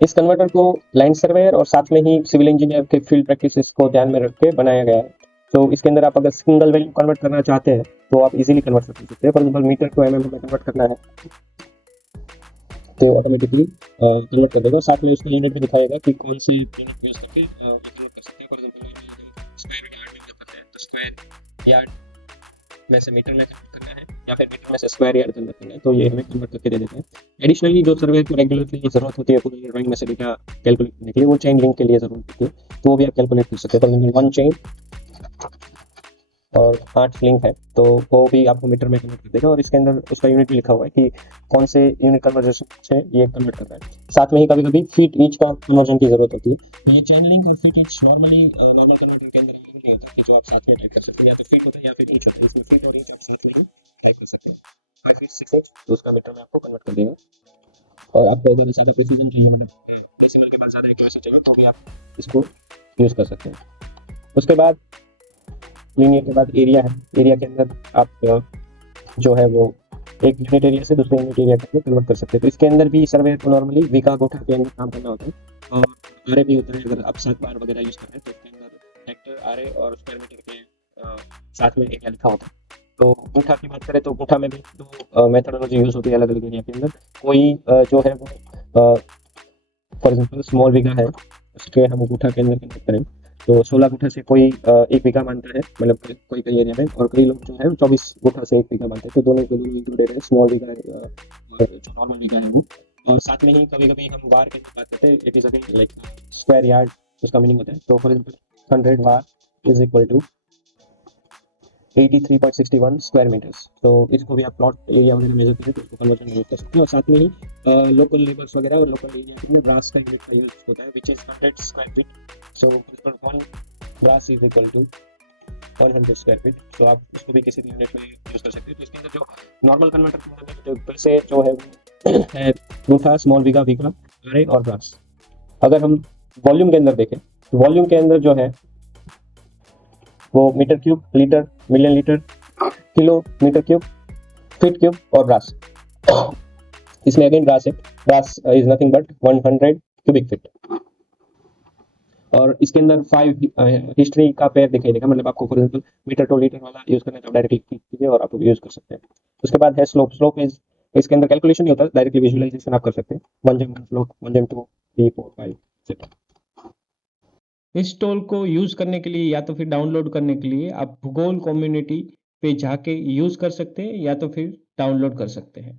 इस कन्वर्टर को land surveyor और साथ में ही सिविल इंजीनियर के फील्ड प्रैक्टिसेस को ध्यान में रख के बनाया गया है। तो इसके अंदर आप अगर सिंगल वैल्यू कन्वर्ट करना चाहते हैं तो आप इजीली कन्वर्ट कर सकते हैं। फॉर एग्जाम्पल मीटर को एमएम में कन्वर्ट करना है तो ऑटोमेटिकली कन्वर्ट कर देगा। साथ में उसका यूनिट भी दिखाएगा कि कौन से यूनिट यूज करके कन्वर्ट कर सकते हैं। फॉर एग्जाम्पल स्क्वायर यार्ड में करना है तो स्क्वायर यार्ड में से मीटर में कन्वर्ट करना है या फिर मीटर में से स्क्वायर यार्ड कन्वर्ट करना है तो ये हमें कन्वर्ट करके दे देते हैं। एडिशनली जो सर्वे को रेगुलरली जरूरत होती है पूरी ड्राइंग में से डेटा कैलकुलेट करने के लिए, वो चेन लिंक के लिए जरूरत होती है, तो वो भी आप कैलकुलेट कर सकते हैं। फॉर एग्जाम्पल 1 चेन और 8 लिंक है तो वो भी आपको मीटर में कन्वर्ट कर देगा और इसके अंदर उसका यूनिट भी लिखा हुआ है कि कौन से यूनिट कन्वर्जन से ये कन्वर्ट कर रहा है। साथ में ही कभी कभी फीट ईच का कन्वर्जन की जरूरत होती है। ये चेन लिंक और feet each normally normal converter के अंदर नहीं होता है, जो आप साथ में टाइप कर सकते हैं, या तो फीट होता है या फिर ईच होता है। इसमें फीट और ईच आप साथ में टाइप कर सकते हैं। 5 फीट 6 फीट तो उसका मीटर में आपको कन्वर्ट कर देगा। और आपको अगर ज़्यादा प्रिसीजन चाहिए, मतलब डेसिमल के बाद ज़्यादा एक्यूरेसी चाहिए तो भी आप इसको यूज़ कर सकते हैं। उसके बाद लीनियर के बाद एरिया है। एरिया के अंदर आप जो है वो एक यूनिट एरिया से दूसरे यूनिट एरिया के अंदर कन्वर्ट कर सकते हैं। तो इसके अंदर भी सर्वेयर को नॉर्मली बीघा गोठा के अंदर काम करना होता है और आरे भी होता है। अगर आप 7 बार वगैरह यूज़ कर रहे हैं तो इसके अंदर हेक्टर आरे और स्क्वायर मीटर के साथ में एरिया लिखा होता है। तो गुठा की बात करें तो गुठा में भी दो मेथोडोलॉजी यूज़ होती है अलग अलग एरिया के अंदर। कोई जो है वो फॉर एग्जाम्पल स्मॉल बीघा है, उसके हम गुठा के अंदर कन्वर्ट करें तो 16 गुठा से कोई 1 बीघा मानता है, मतलब कोई कई एरिया में, और कई लोग जो है 24 गुठा से 1 बीघा मानते हैं। तो दोनों के दोनों इंक्लूडेड है, स्मॉल बीघा और जो नॉर्मल बीघा है वो। और साथ में ही कभी कभी हम वार की बात करते हैं, it is again like square yard उसका मीनिंग होता है। तो फॉर एग्जाम्पल 100 वार is equal to 83.61 square metres. तो इसको भी आप प्लॉट एरिया वगैरह मेजर करें तो इसको कन्वर्जन यूज कर सकते हैं। और साथ में ही लोकल लेबर्स वगैरह और लोकल एरिया के अंदर ब्रास का यूनिट का यूज होता है which is 100 square feet. So one brass is equal to 100 square feet. तो आप इसको भी किसी भी यूनिट में यूज कर सकते हैं। तो इसके अंदर जो नॉर्मल कन्वर्टर के अंदर पैसे जो है वो है गुठा, स्मॉल बीघा, बीघा, अरे और ब्रास। अगर हम वॉल्यूम के अंदर देखें तो वॉल्यूम के अंदर जो है वो metre cube, litre, million litre, kilo, metre cube, feet cube और ब्रास। इसमें अगेन ब्रास है। Brass is nothing but 100 cubic feet. और इसके अंदर 5 हिस्ट्री का पेयर दिखाई देगा, मतलब आपको for example metre to litre वाला यूज करना है तो डायरेक्टली क्लिक कीजिए और आप यूज कर सकते हैं। उसके बाद है स्लोप। स्लोप इज इसके अंदर कैलकुलेशन नहीं होता, डायरेक्टली विजुअलाइजेशन आप कर सकते हैं। 1/1 स्लोप, 1/2, 3, 4, 5 etc। इस टूल को यूज करने के लिए या तो फिर डाउनलोड करने के लिए आप भूगोल कम्युनिटी पे जाके यूज कर सकते हैं या तो फिर डाउनलोड कर सकते हैं।